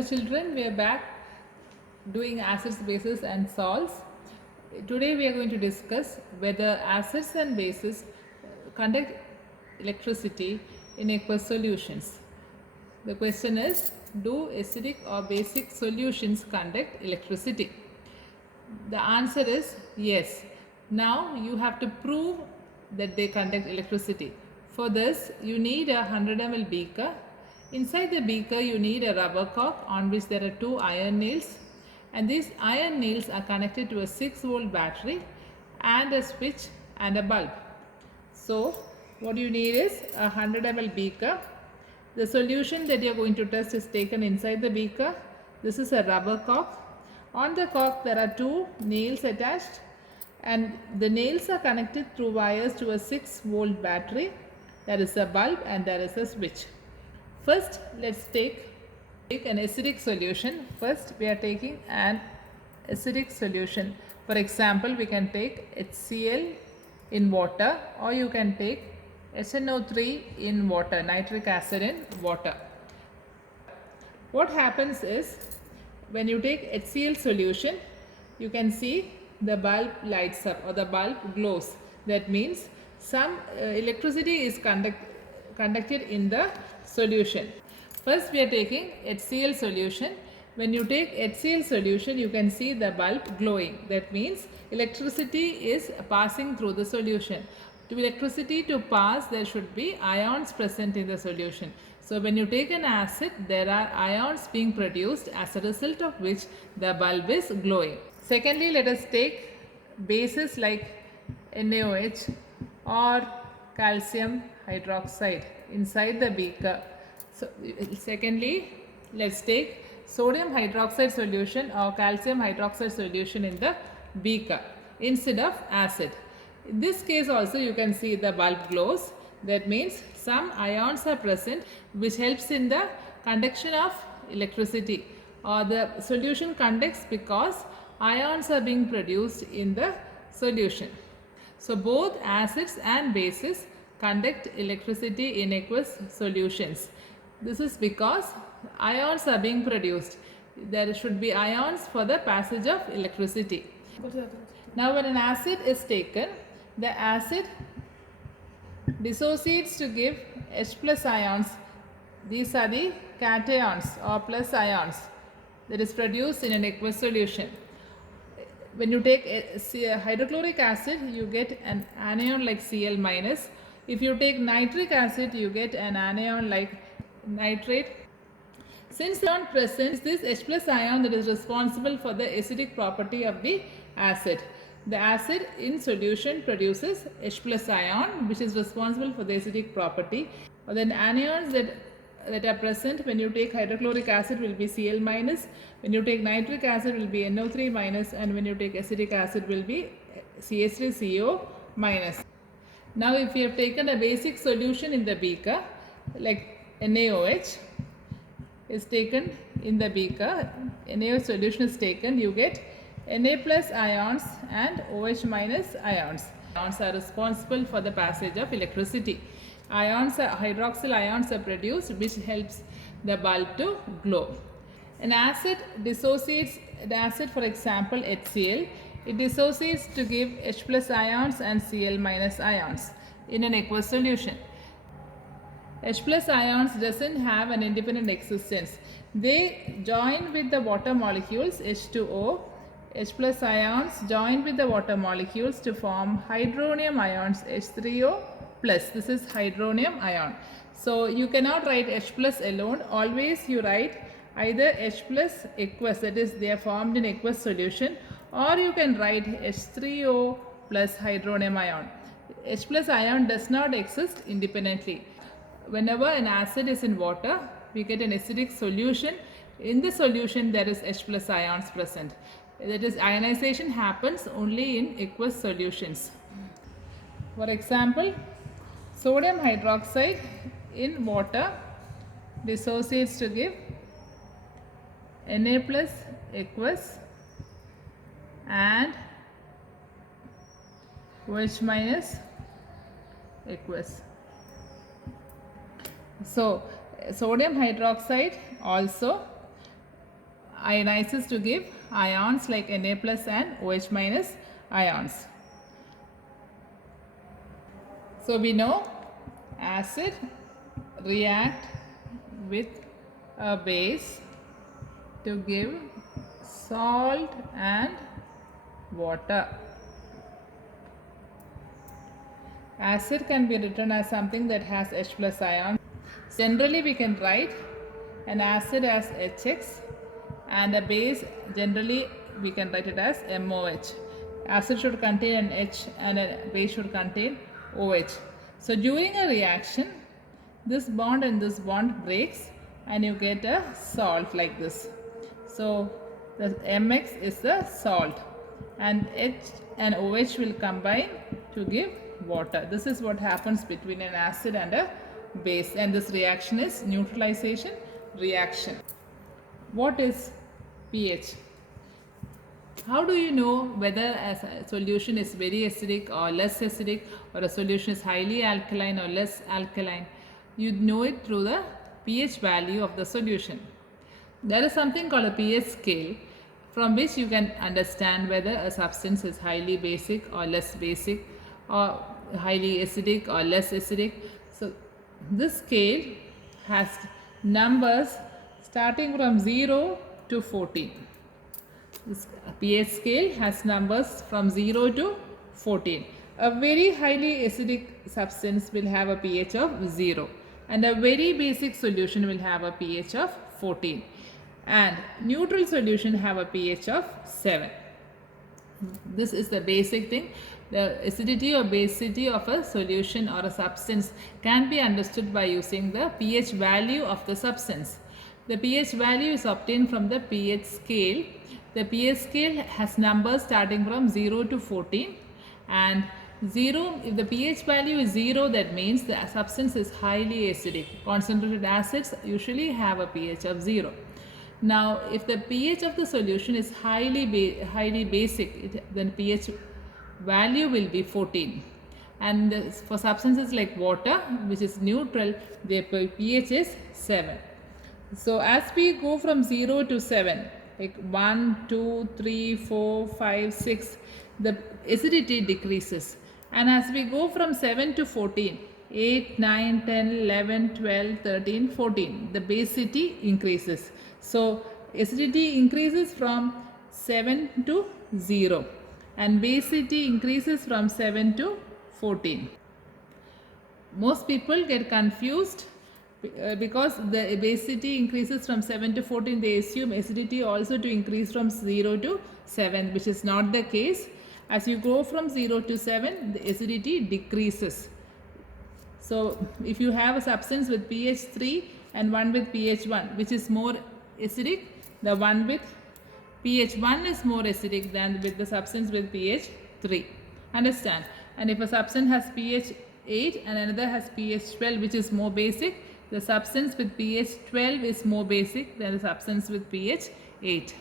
Hello children, we are back doing acids, bases and salts. Today we are going to discuss whether acids and bases conduct electricity in aqueous solutions. The question is, do acidic or basic solutions conduct electricity? The answer is yes. Now you have to prove that they conduct electricity. For this, you need a 100 ml beaker. Inside the beaker, you need a rubber cork on which there are two iron nails, and these iron nails are connected to a 6-volt battery and a switch and a bulb. So, what you need is a 100 ml beaker. The solution that you are going to test is taken inside the beaker. This is a rubber cork. On the cork, there are two nails attached, and the nails are connected through wires to a 6-volt battery. There is a bulb and there is a switch. First, let's take an acidic solution. First, we are taking an acidic solution. For example, we can take HCl in water, or you can take SNO3 in water, nitric acid in water. What happens is, when you take HCl solution, you can see the bulb lights up or the bulb glows. That means some electricity is conducted in the solution. First, we are taking HCl solution. When you take HCl solution, you can see the bulb glowing. That means electricity is passing through the solution. To electricity to pass, there should be ions present in the solution. So when you take an acid, there are ions being produced, as a result of which the bulb is glowing. Secondly, let us take bases like NaOH or calcium hydroxide inside the beaker. So secondly, let's take sodium hydroxide solution or calcium hydroxide solution in the beaker instead of acid. In this case also, you can see the bulb glows. That means some ions are present which helps in the conduction of electricity, or the solution conducts because ions are being produced in the solution. So both acids and bases conduct electricity in aqueous solutions. This is because ions are being produced. There should be ions for the passage of electricity. Now when an acid is taken, the acid dissociates to give H plus ions. These are the cations or plus ions that is produced in an aqueous solution. When you take hydrochloric acid, you get an anion like Cl minus. If you take nitric acid, you get an anion like nitrate. Since the ion present, this H plus ion that is responsible for the acidic property of the acid. The acid in solution produces H plus ion, which is responsible for the acidic property. Or then anions that are present when you take hydrochloric acid will be Cl minus, when you take nitric acid will be NO3 minus, and when you take acetic acid will be CH3CO minus. Now if you have taken a basic solution in the beaker, like NaOH is taken in the beaker, NaOH solution is taken, you get Na plus ions and OH minus ions. Ions are responsible for the passage of electricity. Hydroxyl ions are produced, which helps the bulb to glow. An acid dissociates, the acid for example HCl, it dissociates to give H plus ions and Cl minus ions in an aqueous solution. H plus ions doesn't have an independent existence. They join with the water molecules H2O. H plus ions join with the water molecules to form hydronium ions H3O plus. This is hydronium ion. So you cannot write H plus alone. Always you write either H plus aqueous, that is they are formed in aqueous solution, or you can write H3O plus hydronium ion. H plus ion does not exist independently. Whenever an acid is in water, we get an acidic solution. In the solution there is H plus ions present. That is, ionization happens only in aqueous solutions. For example, sodium hydroxide in water dissociates to give Na plus aqueous and OH minus aqueous. So sodium hydroxide also ionizes to give ions like Na plus and OH minus ions. So we know acid react with a base to give salt and water. Acid can be written as something that has H plus ion. Generally we can write an acid as HX and a base generally we can write it as MOH. Acid should contain an H and a base should contain OH. So during a reaction, this bond and this bond breaks and you get a salt like this. So the MX is the salt and H and OH will combine to give water. This is what happens between an acid and a base, and this reaction is neutralization reaction. What is pH? How do you know whether a solution is very acidic or less acidic, or a solution is highly alkaline or less alkaline? You know it through the pH value of the solution. There is something called a pH scale from which you can understand whether a substance is highly basic or less basic, or highly acidic or less acidic. So this scale has numbers starting from 0 to 14. This pH scale has numbers from 0 to 14. A very highly acidic substance will have a pH of 0 and a very basic solution will have a pH of 14, and neutral solution have a pH of 7. This is the basic thing. The acidity or basicity of a solution or a substance can be understood by using the pH value of the substance. The pH value is obtained from the pH scale. The pH scale has numbers starting from 0 to 14, and 0, if the pH value is 0, that means the substance is highly acidic. Concentrated acids usually have a pH of 0. Now, if the pH of the solution is highly basic, then pH value will be 14. And for substances like water, which is neutral, their pH is 7. So as we go from 0 to 7, like 1, 2, 3, 4, 5, 6, the acidity decreases. And as we go from 7 to 14, 8, 9, 10, 11, 12, 13, 14, the basicity increases. So acidity increases from 7 to 0 and basicity increases from 7 to 14. Most people get confused because the basicity increases from 7 to 14, they assume acidity also to increase from 0 to 7, which is not the case. As you go from 0 to 7, the acidity decreases. So if you have a substance with pH 3 and one with pH 1, which is more acidic, the one with pH 1 is more acidic than with the substance with pH 3. Understand? And if a substance has pH 8 and another has pH 12, which is more basic, the substance with pH 12 is more basic than the substance with pH 8.